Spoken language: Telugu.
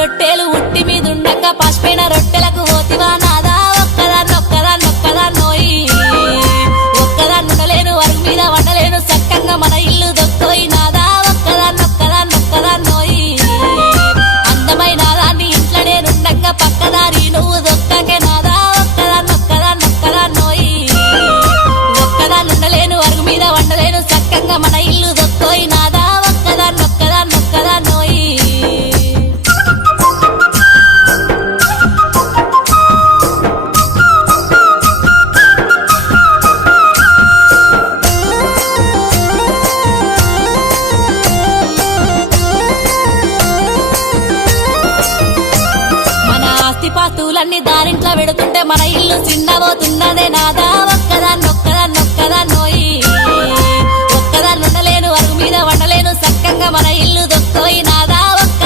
రొట్టెలు ఉట్టి మీదుండక పసిపోయిన రొట్టెలకు పోతివా నాదా ఒక్కదాన్నోయి ఒక్కదాన్నుండలేను అరుగు మీద వండలేను సక్కంగా మన ఇల్లు దొక్కోయి నాదా ఒక్కదాన్నోయి అందమైన దాన్ని ఇంట్లో నేనుండగా పక్కదారి నువ్వు దొక్కకే నాదా ఒక్కదాన్నోయి ఒక్కదాన్నుండలేను అరుగు మీద వండలేను సక్కంగా మన ఇల్లు దొక్కోయి నాదా ఒక్కదాన్నోయి పాస్తులన్నీ దారింట్లో పెడుతుంటే మన ఇల్లు చిన్నబోతున్నదే నాదా ఒక్కదాన్నొక్కదాన్నొక్కదాన్నో